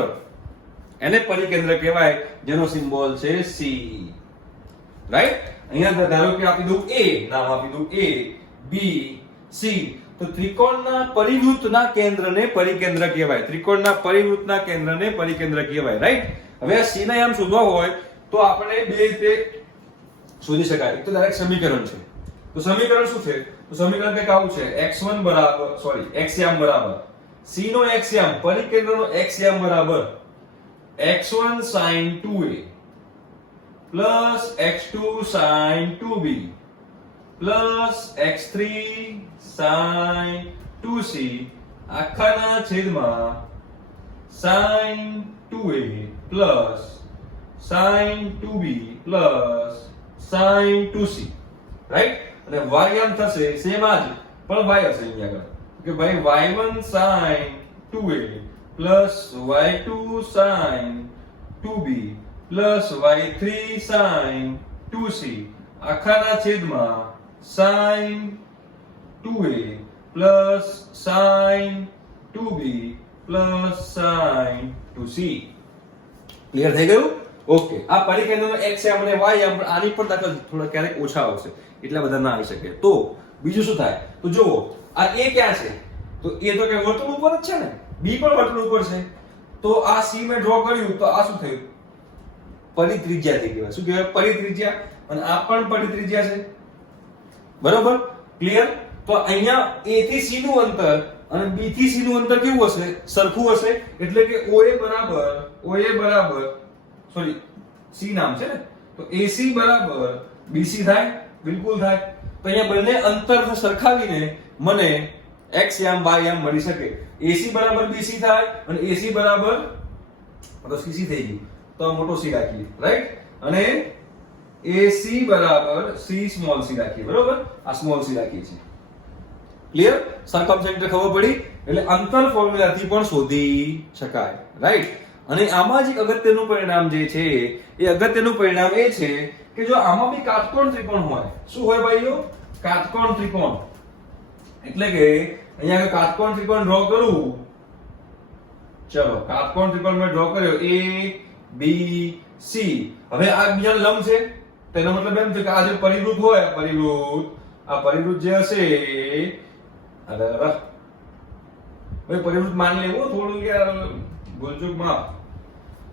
એને પરિકેન્દ્ર કહેવાય, જેનો સિમ્બોલ છે C. રાઈટ? અહીંયા ધારો કે આપી દઉં A, નામ આપી દઉં A, B, C. તો ત્રિકોણના પરિવૃત્તના કેન્દ્રને પરિકેન્દ્ર કહેવાય. ત્રિકોણના પરિવૃત્તના કેન્દ્રને પરિકેન્દ્ર કહેવાય. રાઈટ? હવે આ C ના આમ શોધવા હોય તો આપણે બે રીતે શોધી શકાય. એક તો ડાયરેક્ટ સમીકરણ છે. તો સમીકરણ શું છે? તો સમીકરણ કંઈક આવું છે. x1 બરાબર x1 બરાબર C નો x1 પરિકેન્દ્રનો x1 બરાબર x1 sin 2a plus x2 sin 2b plus x3 sin 2c આખાના છેદમાં sin 2a plus sin 2b plus sin 2c. Right? અને y આમ થશે સેમ આ જ, પણ y હશે અહીંયા આગળ કે ભાઈ y1 sin 2a plus y2 sin 2b plus y3 sin 2c આખાના છેદમાં sin 2a plus sin 2b plus sin 2c. Clear થઈ ગયું? ઓકે. આ પરિકેન્દ્રનો x આમ અને y આમ, આની પર દાખલ થોડા ક્યારેક ઓછા આવશે, એટલા બધા ના આવી શકે. તો બીજું શું થાય? તો જુઓ, આ a ક્યાં છે? તો a તો કે વર્તુળ ઉપર જ છે ને, b પણ વર્તુળ ઉપર છે. તો આ c મેં ડ્રો કર્યું તો આ શું થયું? પરિત્રિજ્યા થઈ ગયું. શું કહેવાય? પરિત્રિજ્યા. અને આ પણ પરિત્રિજ્યા છે. બરોબર? ક્લિયર? તો અહીંયા a થી c નું અંતર અને b થી c નું અંતર કેવું હશે? સરખું હશે. એટલે કે OA બરાબર c નામ છે ને, તો AC બરાબર BC થાય. બિલકુલ થાય. તો અહીંયા બંને અંતર સરખાવીને મને x યામ y યામ મળી શકે. AC બરાબર BC થાય અને AC બરાબર તો CC થઈ ગયું. તો આ મોટો C રાખીએ. રાઈટ? અને AC બરાબર C સ્મોલ c રાખીએ. બરોબર? આ સ્મોલ c રાખીએ છીએ. ક્લિયર? સર્કમસેન્ટર ખબર પડી? એટલે અંતર ફોર્મ્યુલાથી પણ શોધી શકાય. રાઈટ? અને આમાં જ એક અગત્યનું પરિણામ જે છે, એ અગત્યનું પરિણામ એ છે કે જો આમાં બી કાટકોણ ત્રિકોણ હોય. શું હોય ભાઈઓ? કાટકોણ ત્રિકોણ. એટલે કે અહીંયા આગળ કાટકોણ ત્રિકોણ ડ્રો કરું. ચલો, કાટકોણ ત્રિકોણ મેં ડ્રો કર્યો A B C. હવે આ બીજા લંબ છે, તેનો મતલબ એમ છે કે આ જે પરિવૃત્ત હોય, આ પરિવૃત્ત જે હશે, પરિવૃત્ત માની લેવું થોડું યાર, ભૂલચૂક માફ.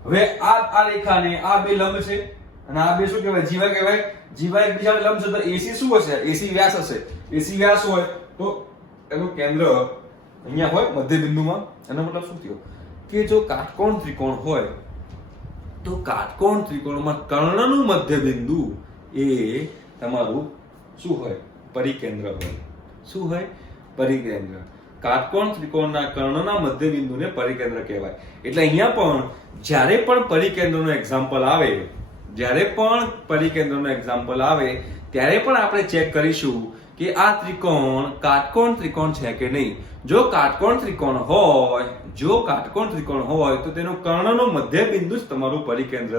હવે આ રેખાને આ બે લંબ છે અને આ બે શું કહેવાય? જીવા કહેવાય. જીવા એકબીજાને લંબ છે. તો AC શું હશે? AC વ્યાસ હશે. AC વ્યાસ હોય તો એનું કેન્દ્ર અહીંયા હોય મધ્ય બિંદુમાં. એનો મતલબ શું થયો? કે જો કાટકોણ ત્રિકોણ હોય તો કાટકોણ ત્રિકોણમાં કર્ણનું મધ્ય બિંદુ એ તમારું શું હોય? પરિકેન્દ્ર હોય. શું હોય? પરિકેન્દ્ર. કાટકોણ ત્રિકોણના કર્ણના મધ્ય બિંદુને પરિકેન્દ્ર કહેવાય. એટલે અહીંયા પણ જ્યારે પણ પરિકેન્દ્રનો એક્ઝામ્પલ આવે, ત્યારે પણ આપણે ચેક કરીશું કે આ ત્રિકોણ કાટકોણ ત્રિકોણ છે કે નહીં. જો કાટકોણ ત્રિકોણ હોય તો તેનો કર્ણનો મધ્ય બિંદુ જ તમારું પરિકેન્દ્ર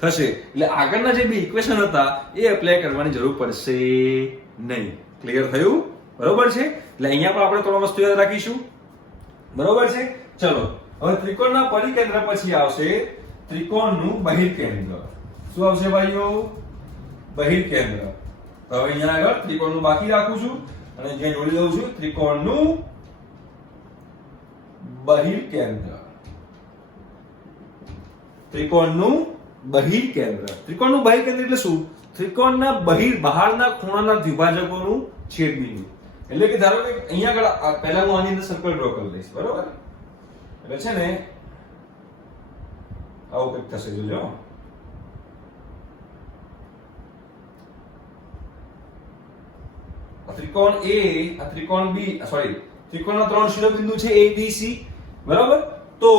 થશે. એટલે આગળના જે બે ઇક્વેશન હતા એ એપ્લાય કરવાની જરૂર પડશે નહીં. ક્લિયર થયું? બરોબર છે? એટલે અહીંયા પણ આપણે ત્રણ વસ્તુ યાદ રાખીશું. બરોબર છે? ચલો, હવે ત્રિકોણના પરિકેન્દ્ર પછી આવશે ત્રિકોણનું બહિર્કેન્દ્ર. શું આવશે ભાઈઓ? બહિર્કેન્દ્ર. તો હવે અહીંયા આગળ ત્રિકોણનું બાકી રાખું છું અને જે જોડી દઉં છું ત્રિકોણનું બહિર્કેન્દ્ર. ત્રિકોણનું બહિર્કેન્દ્ર એટલે શું? ત્રિકોણના બહારના ખૂણાના દ્વિભાજકોનું છેદબિંદુ. એટલે કે ધારો કે અહીંયા આગળ પહેલા હું આની અંદર સર્કલ ડ્રો કરી દઈશ. બરોબર? એટલે છે ને આવું કંઈક થશે જોજો. ત્રિકોણ A આ ત્રિકોણ B સોરી ત્રિકોણના ત્રણ શિરોબિંદુ છે A B C બરાબર. તો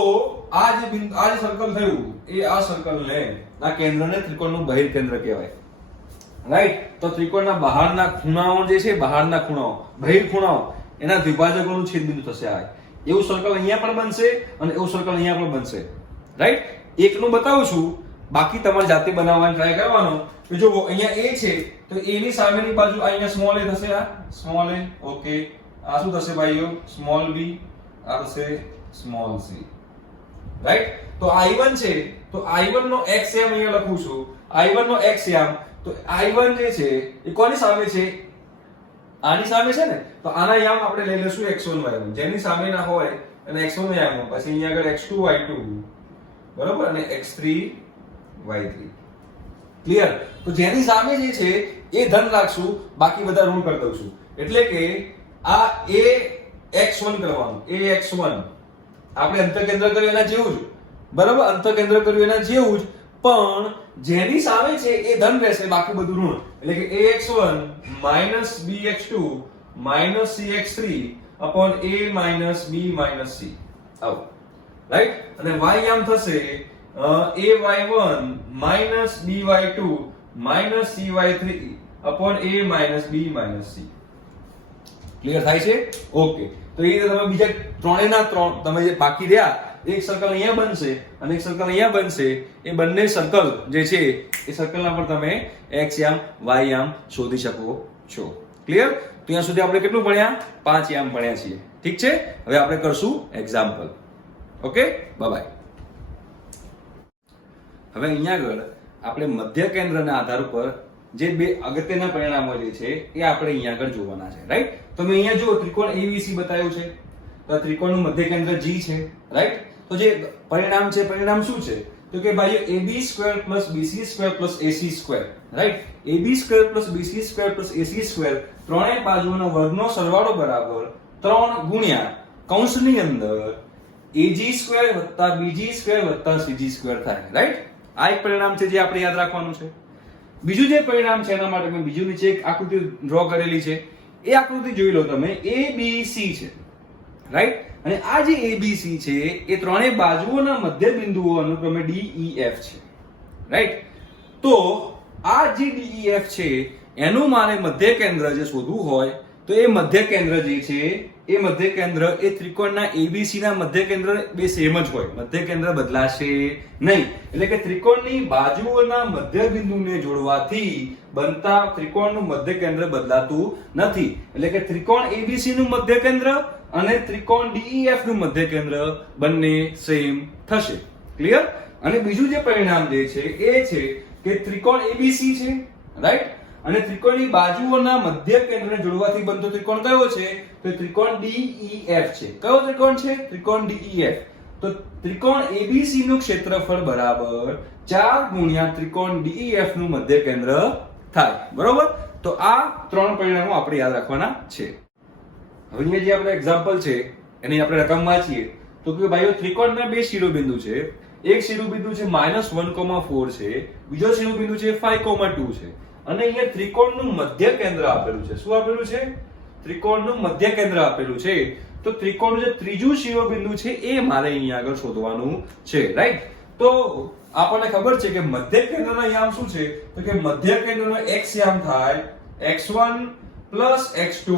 આ જે બિંદુ આ જે સર્કલ થયું એ આ સર્કલને આ કેન્દ્રને ત્રિકોણનું બહિર્કેન્દ્ર કહેવાય. રાઈટ. તો ત્રિકોણના બહારના ખૂણાઓ જે છે બહારના ખૂણાઓ બહિર ખૂણાઓ એના દ્વિભાજકોનું છેદબિંદુ થશે આ. એવું સર્કલ અહીંયા પણ બનશે અને એવું સર્કલ અહીંયા પણ બનશે. રાઈટ. એકનું બતાવું છું, બાકી તમારે જાતે બનાવવાની ટ્રાય કરવાનો. કે જો અહીંયા A છે તો A ની સામેની બાજુ આ અહીંયા સ્મોલ a થશે, આ સ્મોલ a. ઓકે. આ શું થશે ભાઈઓ? Small b. આ થશે સ્મોલ c. રાઈટ. તો I1 છે તો I1 નો x યામ અહીંયા લખું છું. I1 નો x યામ તો I1 જે છે એ કોની સામે છે? આની સામે છે ને. તો આના યામ આપણે લઈ લેશું x1 y1. જેની સામે ના હોય અને x1 ના યામ પછી અહીંયા આગળ x2 y2 બરોબર અને x3 y3. ક્લિયર. તો જેની સામે જે છે એ ધન રાખશું, બાકી બધા ઋણ કરી દઉં છું. એટલે કે આ a x1 કરવાનું. a x1 આપણે અંતકેન્દ્ર કર્યું એના જેવું જ બરાબર. અંતકેન્દ્ર કર્યું એના જેવું જ, પણ જેની સામે છે એ ધન રહેશે, બાકી બધું ઋણ. એટલે કે ax1 bx2 cx3 upon a b c. આવું. રાઈટ. અને y યામ થશે ay1 by2 cy3 upon a b c. Clear થાય છે? ઓકે. તો એ રીતે તમે બીજા ત્રણેયના ત્રણ તમે જે બાકી રહ્યા, એક સર્કલ અહીંયા બનશે અને એક સર્કલ અહીંયા બનશે. એ બંને સર્કલ જે છે એ સર્કલના પર તમે x યામ y યામ શોધી શકો છો. ક્લિયર? તો ત્યાં સુધી આપણે કેટલું ભણ્યા? 5 યામ ભણ્યા છીએ. ઠીક છે. હવે આપણે કરશું એક્ઝામ્પલ. Okay, bye bye. હવે અહીંયા આગળ આપણે મધ્ય કેન્દ્રના આધાર ઉપર જે બે અગત્યના પરિણામો જે છે એ આપણે અહીંયા આગળ જોવાના છે. રાઈટ. તો મેં અહીંયા જો ત્રિકોણ ABC બતાવ્યું છે. તો ત્રિકોણનું મધ્ય કેન્દ્ર G છે. રાઈટ. તો જે પરિણામ છે, પરિણામ શું છે? તો કે ભાઈ AB² + BC² + AC². Right. AB² + BC² + AC² ત્રણેય બાજુઓનો વર્ગનો સરવાળો બરાબર 3 ગુણ્યા કૌંસની અંદર AG² + BG² + CG² થાય. રાઈટ. આ એક પરિણામ છે જે આપણે યાદ રાખવાનું છે. બીજું જે પરિણામ છે એના માટે મેં બીજું નીચે એક આકૃતિ ડ્રો કરેલી છે. એ આકૃતિ જોઈ લો તમે. ABC છે. રાઈટ. અને આ જે ABC છે એ ત્રણેય બાજુઓના મધ્ય બિંદુઓ અનુક્રમે D E F છે. રાઈટ. તો આ જે D E F છે એનું મારે મધ્ય કેન્દ્ર જે શોધવું હોય તો એ મધ્ય કેન્દ્ર જે છે એ મધ્ય કેન્દ્ર એ ત્રિકોણના ABC ના મધ્ય કેન્દ્ર બે સેમ જ હોય. મધ્ય કેન્દ્ર બદલાશે નહીં. એટલે કે ત્રિકોણની બાજુઓના મધ્ય બિંદુને જોડવાથી બનતા ત્રિકોણનું મધ્ય કેન્દ્ર બદલાતું નથી. એટલે કે ત્રિકોણ ABC નું મધ્ય કેન્દ્ર અને ત્રિકોણ DEF નું મધ્ય કેન્દ્ર બંને સેમ થશે. ક્લિયર? અને બીજું જે પરિણામ જે છે એ છે કે ત્રિકોણ ABC છે. રાઈટ. અને ત્રિકોણની બાજુઓના મધ્ય કેન્દ્રને જોડવાથી બનતો ત્રિકોણ કયો છે? તો ત્રિકોણ DEF છે. કયો ત્રિકોણ છે? ત્રિકોણ DEF. તો ત્રિકોણ ABC નું ક્ષેત્રફળ બરાબર 4 ગુણ્યા ત્રિકોણ DEF નું મધ્ય કેન્દ્ર થાય. બરોબર? તો આ ત્રણ પરિણામો આપણે યાદ રાખવાના છે. હવે અહીંયા જે આપણે એક્ઝામ્પલ છે એની આપણે રકમ વાંચીએ તો કે ભાઈઓ ત્રિકોણના બે શિરોબિંદુ છે. એક શિરોબિંદુ છે -1,4 છે, બીજો શિરોબિંદુ છે 5,2 છે. અને અહીંયા ત્રિકોણનું મધ્ય કેન્દ્ર આપેલું છે. શું આપેલું છે? ત્રિકોણનું મધ્ય કેન્દ્ર આપેલું છે. તો ત્રિકોણનું જે ત્રીજું શિરોબિંદુ છે એ મારે અહીંયા આગળ શોધવાનું છે. રાઈટ. તો આપણને ખબર છે કે મધ્ય કેન્દ્રનો યામ શું છે? તો કે મધ્ય કેન્દ્રનો x યામ થાય x1 + x2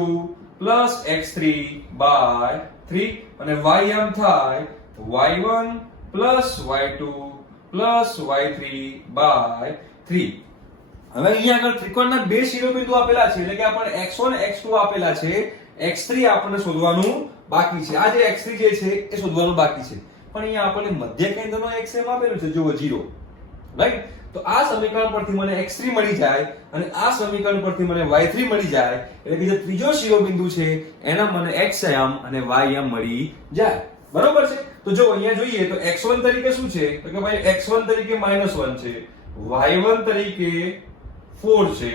+ x3 / 3 અને y યામ થાય y1 + y2 + y3 / 3. હવે અહીંયા આગળ ત્રિકોણના બે શિરોબિંદુ આપેલા છે. એટલે કે આપણને x1 x2 આપેલા છે. x3 આપણને શોધવાનું બાકી છે. આ જે x3 જે છે એ શોધવાનું બાકી છે. પણ અહીંયા આપણને મધ્ય કેન્દ્રનો x એમ આપેલું છે જુઓ 0. રાઈટ. તો આ સમીકરણ પરથી મને x3 મળી જાય અને આ સમીકરણ પરથી મને y3 મળી જાય. એટલે કે જે ત્રીજો શિરોબિંદુ છે એના મને x યામ અને y યામ મળી જાય. બરોબર છે? તો જો અહીંયા જોઈએ તો x1 તરીકે શું છે? તો કે ભાઈ x1 તરીકે -1 છે, y1 તરીકે 4 છે,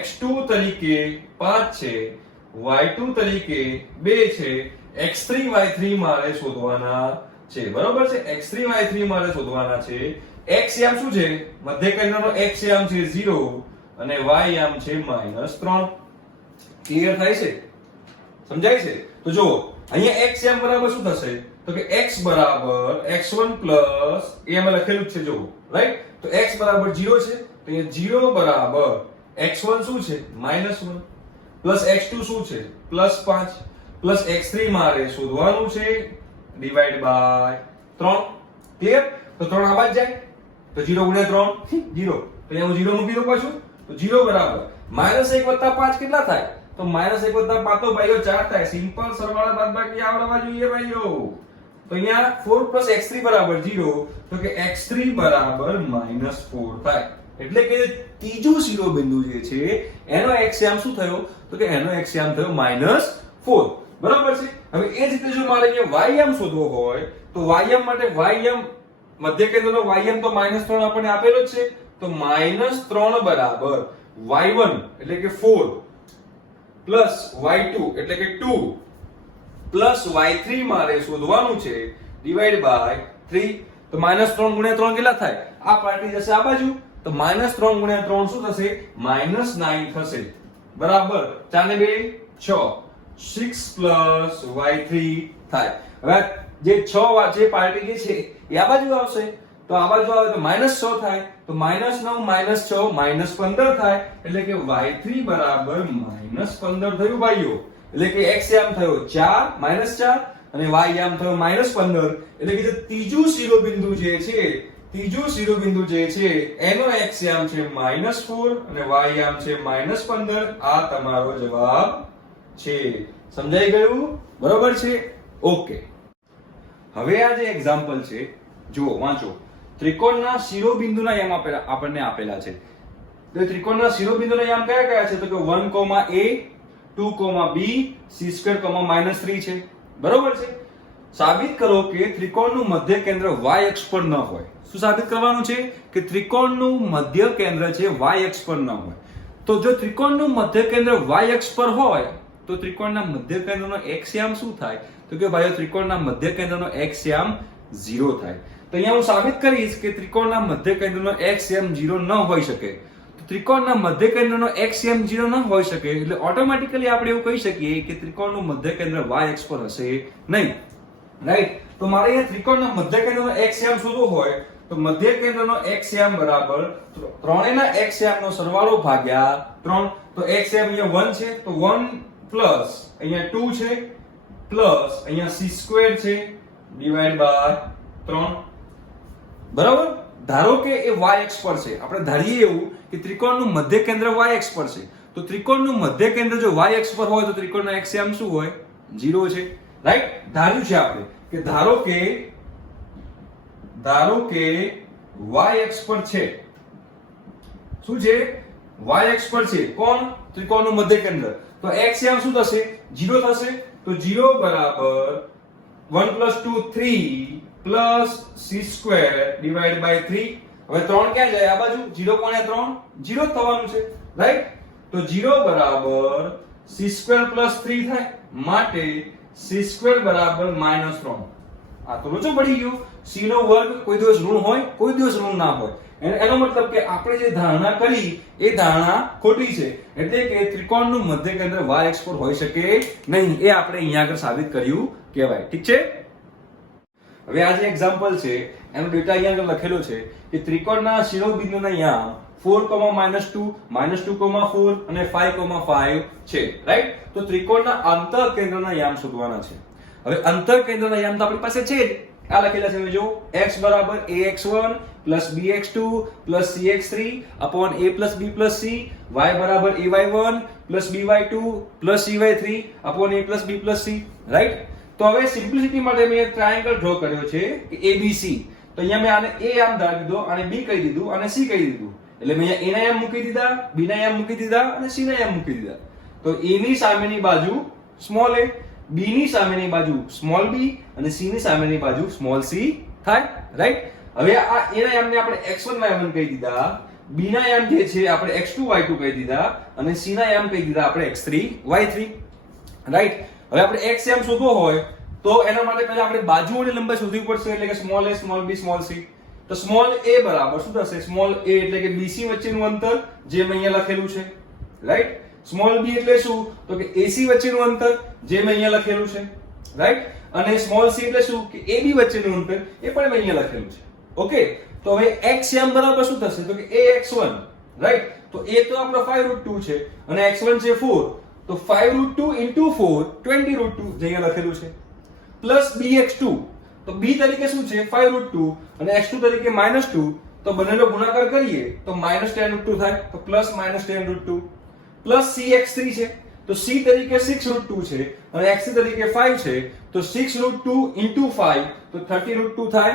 x2 તરીકે 5 છે, y2 તરીકે 2 છે, x3 y3 મારે શોધવાના છે, બરોબર છે. x3 y3 મારે શોધવાના છે. x યામ શું છે? મધ્ય કેન્દ્રનો x યામ છે 0 અને y યામ છે -3. ક્લિયર થાય છે? સમજાય છે? તો જો અહીંયા x યામ બરાબર શું થશે? તો કે x બરાબર x1 પ્લસ એ અમે લખેલું જ છે જો, રાઈટ? તો x બરાબર 0 છે, તો અહીંયા 0 બરાબર x1 શું છે? -1 પ્લસ x2 શું છે? +5 પ્લસ x3 મારે શોધવાનું છે ડિવાઈડ બાય 3. ક્લિયર? તો 3 આ બાદ જાય તો 0 ગુણ્યા 3 0. તો અહીંયા હું 0 મૂકી દઉં પાછું. તો 0 બરાબર -1 વત્તા 5 કેટલા થાય? તો -1 વત્તા 5 તો ભાઈઓ 4 થાય. સિમ્પલ સરવાળા બાદબાકી આવડવા જોઈએ ભાઈઓ. તો અહીંયા 4 પ્લસ x3 બરાબર 0, તો કે x3 બરાબર -4 થાય. એટલે કે ત્રીજું શિરોબિંદુ જે છે એનો x યામ શું થયો? તો કે એનો x યામ થયો -4. બરાબર છે. હવે એ જ રીતે જો મારે અહીંયા y યામ શોધવો હોય તો y યામ માટે y યામ મધ્ય કેન્દ્રનો y યામ તો -3 આપણને આપેલો જ છે. તો -3 બરાબર y1 એટલે કે 4 પ્લસ y2 એટલે કે 2 પ્લસ y3 મારે શોધવાનું છે ડિવાઈડ બાય 3. તો -3 ગુણ્યા 3 કેટલા થાય? આ પાર્ટી જશે આ બાજુ. તો -3 ગુણ્યા 3 શું થશે? -9 થશે. બરાબર. 4 ને 2 6. 6 પ્લસ y3 થાય. હવે જે 6 જે પાર્ટી જે છે એ આ બાજુ આવશે. તો આ બાજુ આવે તો -6 થાય. તો -9 -6 -15 થાય. એટલે કે y3 બરાબર -15 થયું ભાઈઓ. એટલે કે x યામ થયો 4 -4 અને y યામ થયો -15. એટલે કે જે ત્રીજું શિરોબિંદુ જે છે એનો x યામ છે -4 અને y યામ છે -15. આ તમારો જવાબ છે. સમજાઈ ગયું? બરોબર છે? ઓકે. હવે આ જે એક્ઝામ્પલ છે જુઓ, વાંચો. ત્રિકોણના શિરોબિંદુના યામ આપણને આપેલા છે. તો ત્રિકોણના શિરોબિંદુના યામ કયા કયા છે? તો કે 1, a 2, b c2, -3 છે. બરોબર છે? સાબિત કરો કે ત્રિકોણનું મધ્ય કેન્દ્ર y અક્ષ પર ન હોય. શું સાબિત કરવાનું છે? કે ત્રિકોણનું મધ્ય કેન્દ્ર છે y અક્ષ પર ન હોય. તો જો ત્રિકોણનું મધ્ય કેન્દ્ર y અક્ષ પર હોય તો ત્રિકોણના મધ્ય કેન્દ્રનો x યામ શું થાય? તો કે ભાઈઓ ત્રિકોણના મધ્ય કેન્દ્રનો x યામ 0 થાય. તો અહીંયા હું સાબિત કરીશ કે ત્રિકોણના મધ્ય કેન્દ્રનો x યામ 0 ન હોઈ શકે. તો ત્રિકોણના મધ્ય કેન્દ્રનો x યામ 0 ન હોઈ શકે એટલે ઓટોમેટિકલી આપણે એવું કહી શકીએ કે ત્રિકોણનું મધ્ય કેન્દ્ર y અક્ષ પર હશે નહીં. રાઈટ? તો મારે અહીંયા ત્રિકોણના મધ્ય કેન્દ્રનો x યામ શોધવો હોય તો મધ્ય કેન્દ્રનો x યામ બરાબર ત્રણેયના x યામનો સરવાળો ભાગ્યા 3. તો x યામ અહીંયા 1 છે તો 1 પ્લસ અહીંયા 2 છે પ્લસ અહીંયા c2 છે ડિવાઈડ બાય 3. બરાબર? ધારો કે એ y અક્ષ પર છે. આપણે ધારીએ એવું કે ત્રિકોણનું મધ્ય કેન્દ્ર y અક્ષ પર છે. તો ત્રિકોણનું મધ્ય કેન્દ્ર જો y અક્ષ પર હોય તો ત્રિકોણનો x યામ શું હોય? 0 છે. રાઈટ? ધાર્યું છે આપણે કે ધારો કે y અક્ષ પર છે. શું છે? y અક્ષ પર છે. કોણ? ત્રિકોણનું મધ્ય કેન્દ્ર. તો x યામ શું થશે? 0 થશે. તો 0 બરાબર 1 + 2 3 પ્લસ c2 ડિવાઈડ બાય 3. હવે 3 ક્યાં જાય? આ બાજુ. 0 કોણે 3 0 થવાનું છે. રાઈટ? તો 0 બરાબર c2 + 3 થાય. માટે c2 બરાબર -3. આ તો લોચો પડી ગયો. c નો વર્ગ કોઈ દિવસ ઋણ હોય? કોઈ દિવસ ઋણ ના હોય. એનો મતલબ કે આપણે જે ધારણા કરી એ ધારણા ખોટી છે. એટલે કે ત્રિકોણનું મધ્ય કેન્દ્ર y અક્ષ પર હોઈ શકે નહીં. એ આપણે અહીંયા આગળ સાબિત કર્યું કહેવાય. ઠીક છે? હવે આ જે એક્ઝામ્પલ છે એનો ડેટા અહીંયા આગળ લખેલો છે કે ત્રિકોણના શિરોબિંદુના યામ 4, -2, -2, 4 અને 5, 5 છે. રાઈટ? તો ત્રિકોણના અંતઃકેન્દ્રના યામ શોધવાના છે. હવે અંતઃકેન્દ્રના યામ તો આપણી પાસે છે જ. આ લખેલા છે જો x બરાબર ax1 bx2 cx3 upon a b c, y બરાબર ay1 by2 cy3 upon a b c. Right? તો હવે સિમ્પ્લિસિટી માટે મેં ટ્રાયેંગલ ડ્રો કર્યો છે કે abc. તો અહીંયા મેં આને a યામ ધારી દીધો, આને b કહી દીધું અને c કહી દીધું. એટલે મેં અહીંયા a ના યામ મૂકી દીધા, b ના યામ મૂકી દીધા અને c ના યામ મૂકી દીધા. તો a ની સામેની બાજુ સ્મોલ a, b ની સામેની બાજુ સ્મોલ b અને c ની સામેની બાજુ સ્મોલ c થાય. રાઈટ? હવે આ a ના યામને આપણે x1 y1 કહી દીધા, b ના યામ જે છે આપણે x2 y2 કહી દીધા અને c ના યામ કહી દીધા આપણે x3 y3. રાઈટ? હવે આપણે x યામ શોધવો હોય તો એના માટે પહેલા આપણે બાજુઓની લંબાઈ શોધવી પડશે, એટલે કે small a small b small c. તો સ્મોલ a બરાબર શું થશે? સ્મોલ a એટલે કે BC વચ્ચેનું અંતર, જે મેં અહીંયા લખેલું છે, રાઈટ. સ્મોલ b એટલે શું? તો કે AC વચ્ચેનું અંતર, જે મેં અહીંયા લખેલું છે, રાઈટ. અને સ્મોલ c એટલે શું? કે AB વચ્ચેનું અંતર, એ પણ મેં અહીંયા લખેલું છે. ઓકે, તો હવે x બરાબર શું થશે? તો કે ax1, રાઈટ. તો a તો આપણો 5√2 છે અને x1 છે 4, તો 5√2 into 4 20√2, જે અહીંયા લખેલું છે, પ્લસ bx2. તો b તરીકે શું છે? 5√2 અને x2 તરીકે -2. તો બંનેનો ગુણાકાર કરીએ તો -10√2 થાય, તો પ્લસ -10√2. પ્લસ cx3 છે, તો c તરીકે 6√2 છે અને x3 તરીકે 5 છે, તો 6√2 into 5 તો 30√2 થાય,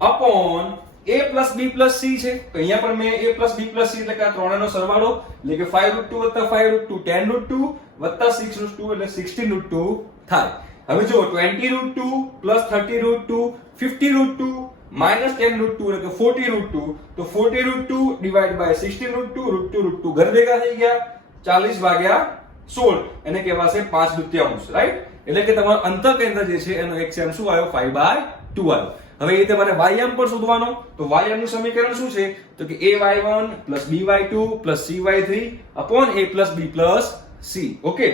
upon a plus b plus c છે. તો અહીંયા પણ મેં a plus b plus c એટલે કે આ ત્રણેયનો સરવાળો, એટલે કે 5√2 + 5√2 10√2 + 6√2 એટલે 16√2 થાય. હવે જો 20√2 + 30√2 50√2 -10√2 એટલે કે 40√2, તો 40√2 ડિવાઇડ બાય 16√2 √2 ઘર ભેગા થઈ ગયા 40/16, એને કહેવાશે 5/2, રાઈટ. એટલે કે તમારો અંતઃકેન્દ્ર જે છે એનો એક્સએમ શું આવ્યો? 5/2 આવ્યો. હવે એ રીતે મને વાયમ પણ શોધવાનો, તો વાયમ નું સમીકરણ શું છે? તો કે ay1 + by2 + cy3 upon a + b + c. Okay,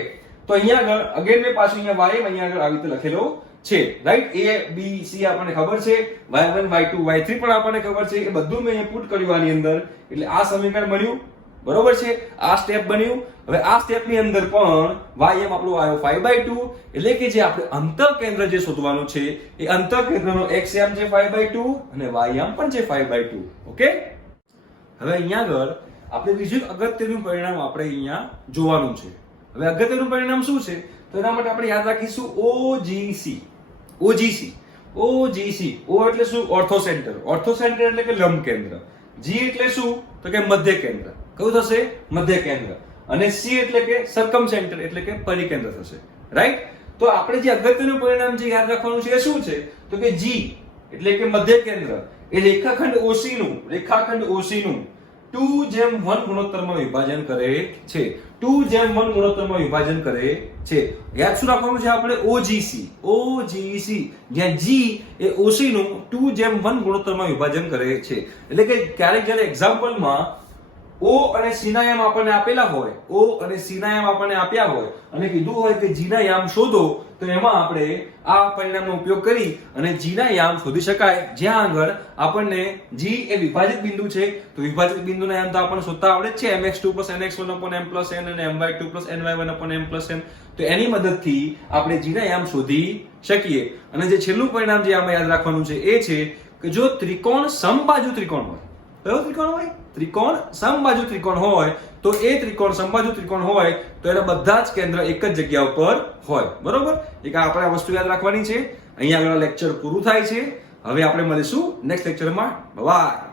તો અહીંયા આગળ અગેન મેં પાછું અહીંયા વાયમ અહીંયા આગળ આવી રીતે લખેલો છે, રાઈટ. a b c આપણને ખબર છે, y1 y2 y3 પણ આપણને ખબર છે, એ બધું મેં અહીંયા પુટ કર્યું આની અંદર, એટલે આ સમીકરણ બન્યું, બરોબર છે. આ સ્ટેપ બન્યું. હવે આ સ્ટેપની અંદર પણ ym આપણો આવ્યો 5/2, એટલે કે જે આપણે અંતઃકેન્દ્ર જે શોધવાનું છે એ અંતઃકેન્દ્રનો xm છે 5/2 અને ym પણ છે 5/2. ઓકે, હવે અહીંયા આગળ આપણે બીજું અગત્યનું પરિણામ આપણે અહીંયા જોવાનું છે. હવે અગત્યનું પરિણામ શું છે? તો એના માટે આપણે યાદ રાખીશું OGC. O એટલે શું? ઓર્થોસેન્ટર. ઓર્થોસેન્ટર એટલે કે લંબ કેન્દ્ર. G એટલે શું? તો કે મધ્ય કેન્દ્ર. કયું થશે? મધ્ય કેન્દ્ર. અને C એટલે કે સર્કમસેન્ટર એટલે કે પરિકેન્દ્ર થશે, રાઈટ. તો આપણે જે અગત્યનું પરિણામ જે યાદ રાખવાનું છે એ શું છે? તો કે G એટલે કે મધ્ય કેન્દ્ર એ રેખાખંડ OC નું 2:1 ગુણોત્તરમાં વિભાજન કરે છે. 2:1 ગુણોત્તરમાં વિભાજન કરે છે. યાદ શું રાખવાનું છે આપણે? OGC, જ્યાં G એ OC નું 2:1 ગુણોત્તરમાં વિભાજન કરે છે. એટલે કે ક્યારેક જ્યારે એક્ઝામ્પલમાં O અને C ના યામ આપણને આપેલા હોય, O અને C ના યામ આપણને આપ્યા હોય અને કીધું હોય કે G ના યામ શોધો, તો એમાં આપણે આ પરિણામનો ઉપયોગ કરી અને G ના યામ શોધી શકાય, જ્યાં આગળ આપણને G એ વિભાજિત બિંદુ છે, તો વિભાજિત બિંદુના યામ તો આપણને શોધતા આવડે જ છે, mx2 + nx1 / m + n અને my2 + ny1 / m + n. તો એની મદદથી આપણે G ના યામ શોધી શકીએ. અને જે છેલ્લું પરિણામ જે આમાં યાદ રાખવાનું છે એ છે કે જો ત્રિકોણ સમબાજુ ત્રિકોણ હોય, કયો ત્રિકોણ હોય? ત્રિકોણ સમબાજુ ત્રિકોણ હોય, તો એ ત્રિકોણ સમબાજુ ત્રિકોણ હોય તો એના બધા જ કેન્દ્ર એક જ જગ્યા ઉપર હોય, બરોબર. એક આપણે આ વસ્તુ યાદ રાખવાની છે. અહીંયા આગળ લેક્ચર પૂરું થાય છે. હવે આપણે મળીશું નેક્સ્ટ લેક્ચરમાં. બાય.